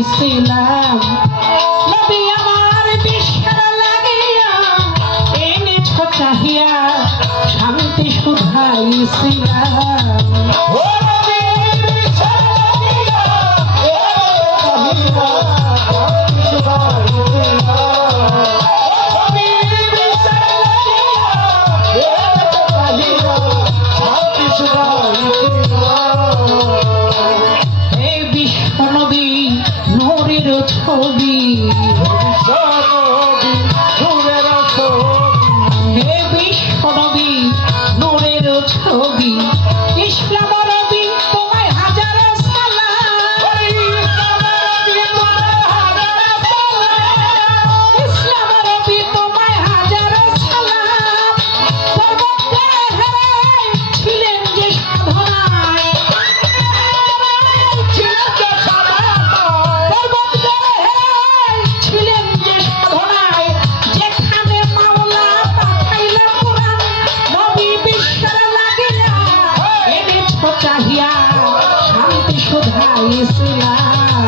ইসলাম নবী আমার বিশ্বের লাগিয়া এনেছ চাহিয়া শান্তি সুধা ইসলাম ছবি হে বিশ্বনবী নূরের ছবি ইসলাম নবী তোমায় হাজার সালাম ইসলাম নবী তোমায় হাজার সালাম ছিলেন যে সাধনায় চাহিয়া শান্তি সুধা ইসলাম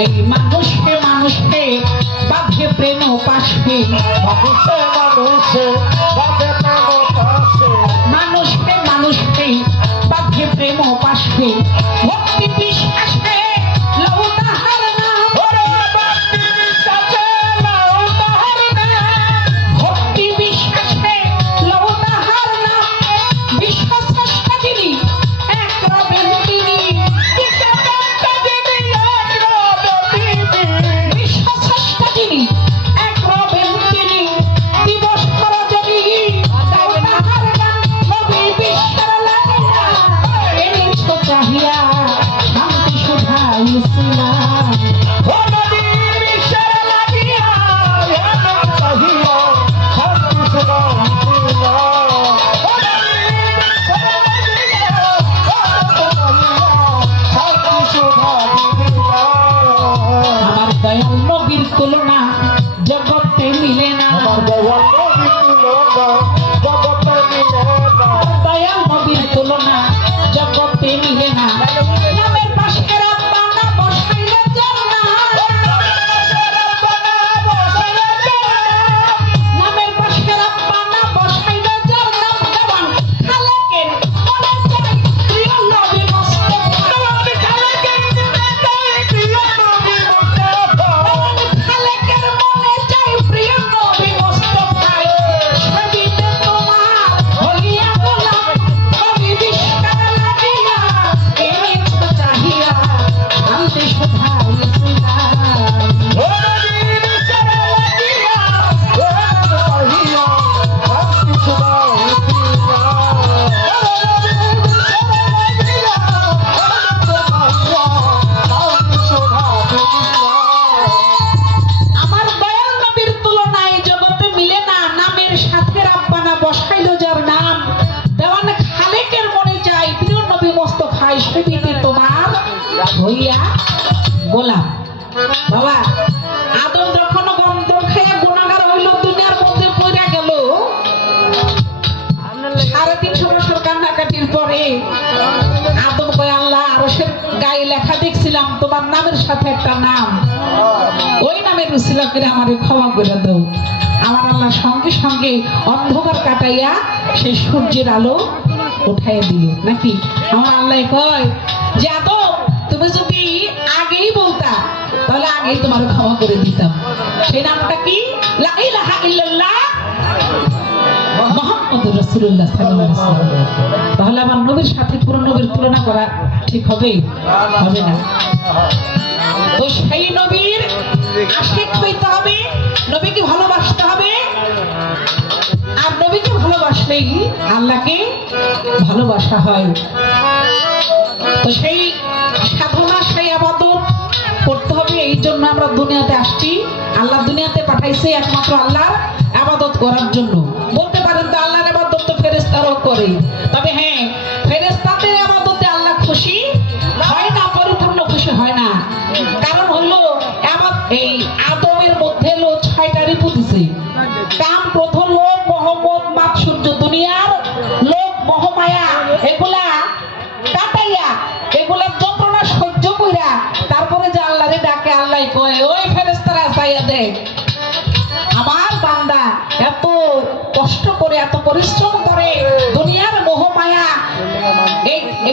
এই মানুষে মানুষে বাঁধে প্রেম পাশে মানুষে মানুষে বাঁধে প্রেম পাশে ভক্তি বিশ্বাসে লও তাহার নাম ভক্তি বিশ্বাসে লও তাহার নাম বিশ্ব স্রষ্টা যিনি এক রবেন তিনি বিশ্ব স্রষ্টা যিনি এক রবেন তিনি দিবস করজনী দাও তাহার নাম নবী বিশ্বের লাগিয়া এনেছ চাহিয়া শান্তি সুধা ইসলাম আমার দয়াল নবীর তুলনা জগতে মিলে না দয়াল নবীর তুলনা জগতে মিলে না নামের পাশে রাব্বানা বসাইলে জান্নাত নামের পাশে রাব্বানা বসাইলে জান্নাত দেওয়ান খালেকের মনে চাই প্রিয় নবী মুস্তাফা খালেকের মনে চাই প্রিয় নবী মুস্তাফা সবিতে তোমার হইয়া গোলাম নবী বিশ্বের লাগিয়া এনেছ চাহিয়া শান্তি সুধা আমার দয়াল নবীর তুলনায় জগতে মিলে না নামের সাথে রাব্বানা বসাইলো যার নাম দেওয়ান খালেকের মনে চাই প্রিয় নবী মুস্তাফা সবিতে তোমার হইয়া গোলাম বাবা আদম যখন গন্ধ খেয়ে গুনাহগার হইল দুনিয়ার মধ্যে পড়ে গেল 350 বছর কান্নাকাটির পরে আদম কয় আল্লাহ আরশের গায়ে লেখা দেখছিলাম তোমার নামের সাথে একটা নাম ওই নামের উসিলা করে আমারে ক্ষমা করে দাও আমার আল্লাহ সঙ্গে সঙ্গে অন্ধকার কাটাইয়া সেই সূর্যের আলো উঠাইয়া দিল নাকি আমার আল্লাহ কয় যে আদম তুমি যদি আগেই বলতা তাহলে আগেই তোমার ক্ষমা করে দিতাম সেই নামটা কি লা ইলাহা ইল্লাল্লাহ মুহাম্মাদুর রাসূলুল্লাহ সাল্লাল্লাহু আলাইহি ওয়াসাল্লাম তাহলে আমার নবীর সাথে পুরো নবীর তুলনা করা ঠিক হবে হবে না তো সেই নবীর আশিক হইতে হবে নবীকে ভালোবাসতে হবে আর নবীকে ভালোবাসলেই আল্লাহকে ভালোবাসা হয় তো সেই সাধনা সেই ইবাদত করতে হবে এই জন্য আমরা দুনিয়াতে আসছি আল্লাহ দুনিয়াতে পাঠাইছে একমাত্র আল্লাহর ইবাদত করার জন্য বলতে পারেন তো আল্লাহর ইবাদত তো ফেরেশতারাও করে তবে হ্যাঁ ফেরেশতাদের ইবাদতে আল্লাহ খুশি হয় না পরিপূর্ণ খুশি হয় না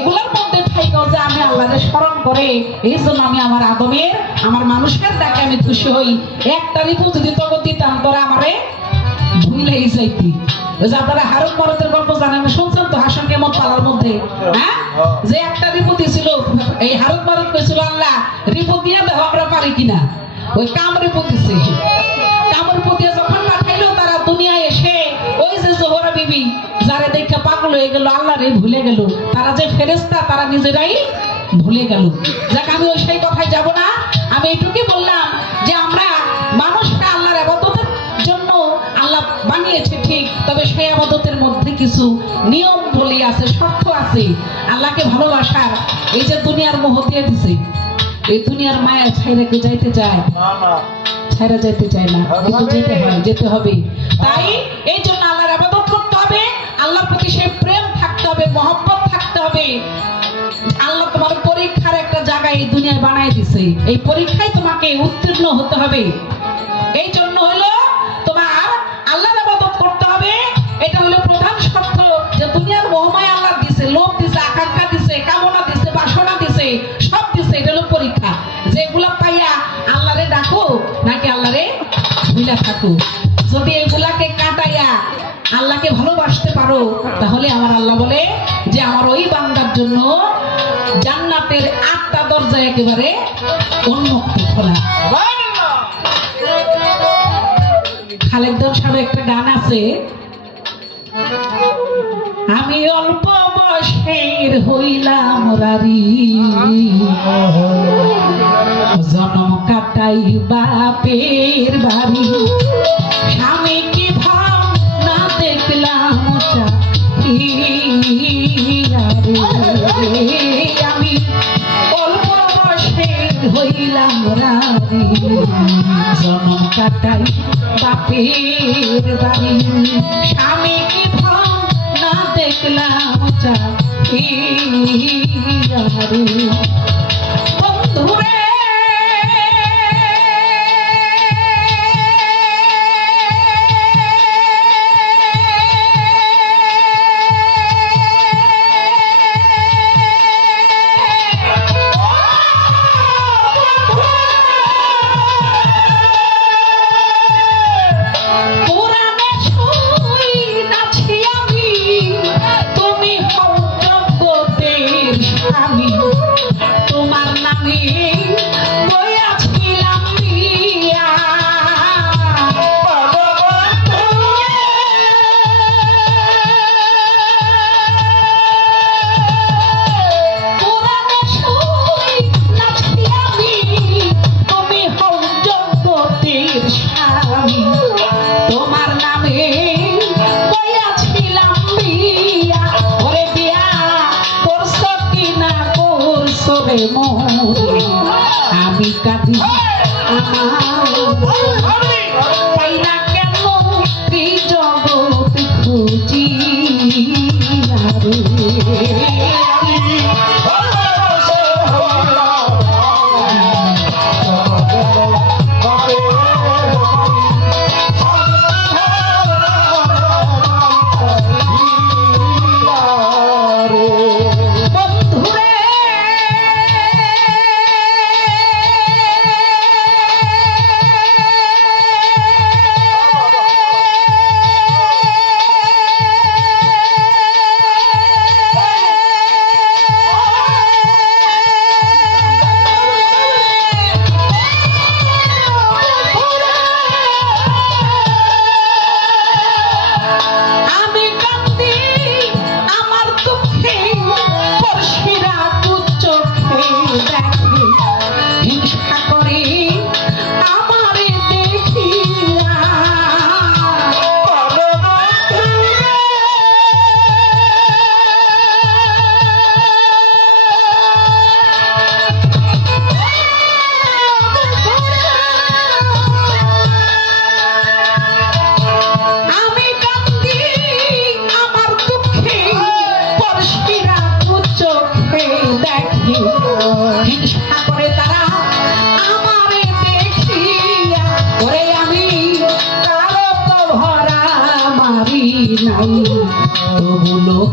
এগুলোর মধ্যে থেকে যে আমি আল্লাহরে স্মরণ করে এই জন্য আমি আমার আদমের আমার মানুষের ডাকে আমি খুশি হই। একটা রিপু যদি তখন দিতাম তোরা আমারে ভুলেই যাইতি। আপনারা হারুন মারুতের গল্প জানেন, শুনছেন তো হাসন কেমন পালার মধ্যে, হ্যাঁ, যে একটা রিপু দিছিল, এই হারুন মারুত কইছিল আল্লাহ রিপু দিয়ে দেখো আমরা পারি কিনা। ওই কাম রিপু দিছে, কাম রিপু দিয়ে যখন পাঠাইলো তারা দুনিয়ায় এসে ওই যে জোহরা বিবি যারে দেখে পাগল হয়ে গেল, আল্লাহ রে ভুলে গেল, তারা যে ফেরেশতা তারা নিজেরাই ভুলে গেল। যাক আমি ওই সেই কথায় যাব না, আমি এইটুকুই বললাম যে আমরা মানুষকে আল্লাহর ইবাদতের জন্য আল্লাহ বানিয়েছে ঠিক, তবে সেই ইবাদতের মধ্যে কিছু নিয়ম বলি আছে, শর্ত আছে। আল্লাহকে ভালোবাসার এই যে দুনিয়ার মোহ দিয়ে দিছে, এই দুনিয়ার মায়া ছাইরা কেউ যাইতে চায় ছাইরা যাইতে চায় না, কিন্তু যেতে হয়, যেতে হবে। তাই এই জন্য আল্লাহর ইবাদত করতে হবে, আল্লাহর প্রতি সেই প্রেম থাকতে হবে, মহব্বত থাকতে হবে। আল্লাহ তোমার পরীক্ষার একটা জায়গা এই দুনিয়ায় বানাই দিছে, এই পরীক্ষায় তোমাকে উত্তীর্ণ হতে হবে। এই জন্য হলো তোমার আল্লাহর ইবাদত করতে হবে, এটা হলো প্রধান শর্ত। যে দুনিয়ার মোহমায় আল্লাহ দিছে, লোভ দিছে, আকাঙ্ক্ষা দিছে, কামনা দিছে, বাসনা দিছে, সব দিছে, এটা হলো পরীক্ষা। যেগুলা পাইয়া আল্লাহরে ডাকো নাকি আল্লাহরে ভুলে থাকো। যদি এগুলাকে কাটাইয়া আল্লাহকে ভালোবাসতে পারো, তাহলে আমার আল্লাহ বলে যে আমার ওই বান্দার জন্য জান্নাতের 8টা দরজা একেবারে উন্মুক্ত খোলা। খালেকদর সাহেব একটা গান আছে, আমি অল্প বয়সের হইলাম রারি, জনম কাটাই বাপের বাড়ি, স্বামী কি ভাব না দেখলাম আমি অল্প বয়সের হইলাম রারি, জনম কাটাই বাপের বাড়ি, স্বামী কি ভাব না দেখলাম বন্ধুরে আমি কাঁদি পাই না কেন এই জগৎ খুঁজি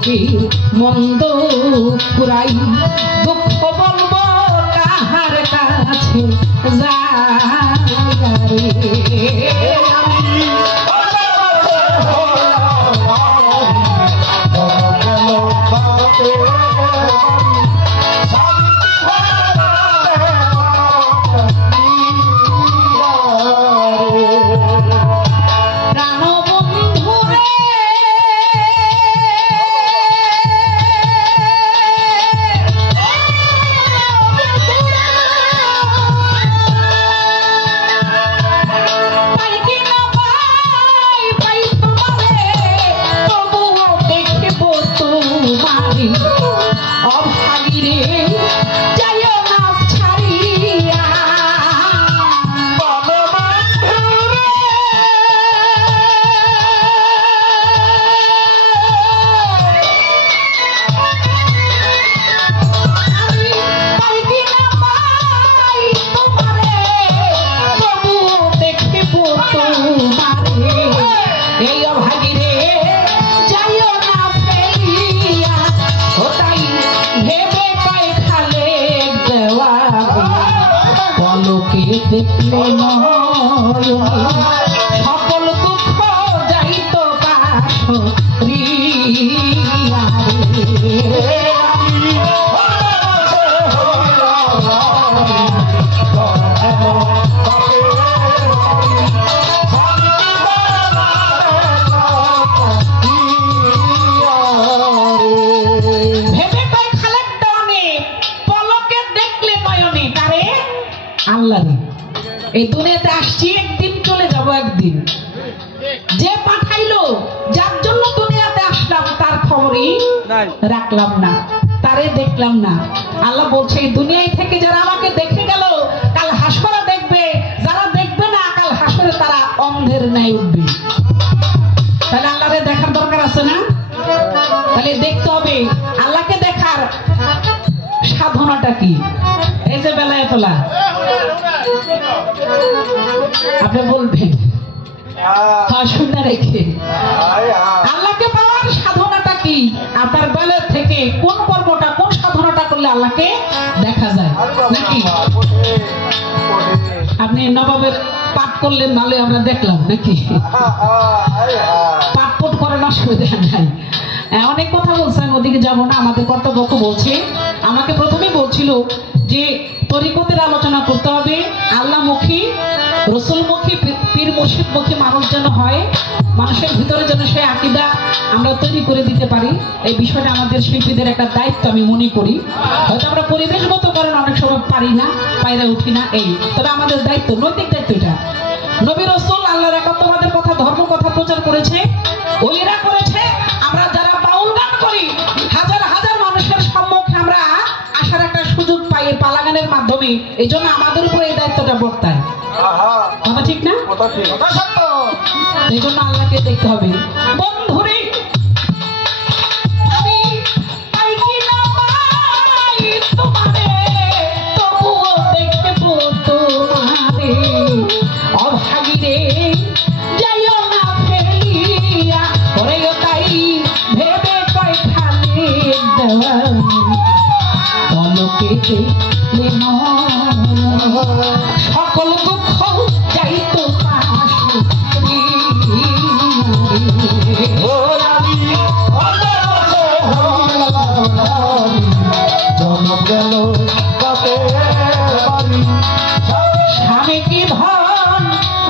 লোকের মন্দ পুরাই দুঃখ বলবো কাহার কাছে যাই দেখলে সকল দুঃখ যাইত ভেবে পাই খালেক ডানে পলকে দেখলে নয়নে কারে আল্লাহ এই দুনিয়াতে আসছি একদিন চলে যাব একদিন যে পাঠাইলো যার জন্য দুনিয়াতে আসলাম তার খবরই রাখলাম না তারে দেখলাম না আল্লাহ বলছে এই দুনিয়ায় থেকে যারা আমাকে দেখে গেল কাল হাসরে দেখবে যারা দেখবে না কাল হাসরে তারা অন্ধের ন্যায় উঠবে তাহলে আল্লাহরে দেখার দরকার আছে না তাহলে দেখতে হবে আল্লাহকে দেখার সাধনাটা কি এই যে বেলায় তোলা আপনি বলবেন শুনে রেখে আল্লাহকে পাওয়ার সাধনাটা কি আপনার বেলার থেকে কোন পর্বটা কোন সাধনাটা করলে আল্লাহকে দেখা যায় নাকি আপনি নবাবের পাঠ করলেন ভালো আমরা দেখলাম নাকি পাঠ পট করার অসুবিধা নাই অনেক কথা বলছে আমি ওদিকে যাবো না আমাদের কর্তব্য বলছে আমাকে প্রথমেই বলছিল যে তরিকতের আলোচনা করতে হবে আল্লাহমুখী রসুলমুখী পীর মুর্শিদমুখী মানুষ যেন হয় মানুষের ভিতরে যেন সেই আকীদা আমরা তৈরি করে দিতে পারি এই বিষয়টা আমাদের শিল্পীদের একটা দায়িত্ব আমি মনে করি হয়তো আমরা পরিবেশগত কারণে অনেক সময় পারি না পাইরা উঠি না এই তবে আমাদের দায়িত্ব নৈতিক দায়িত্ব এটা নবী রাসূল আল্লাহর একাত্মবাদের কথা ধর্ম কথা প্রচার করেছে ওলিরা করেছে আমরা যারা বাউল গান করি হাজার হাজার মানুষের সম্মুখে আমরা আসার একটা সুযোগ পাই পালা গানের মাধ্যমে এই জন্য আমাদের উপর এই দায়িত্বটা বর্তায় কথা ঠিক না এই জন্য আল্লাহকে দেখতে হবে বন্ধুরে আমি পাই কি না পাই তোমারে তবুও দেখব তোমারে অভাগীরে যাইও না ফেলিয়া ওরেও তাই ভেবে কয় খালি দেওয়া পলকে দেখলে সকল দুঃখ যাইতো স্বামী কি ধন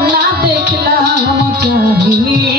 না দেখলাম চাহি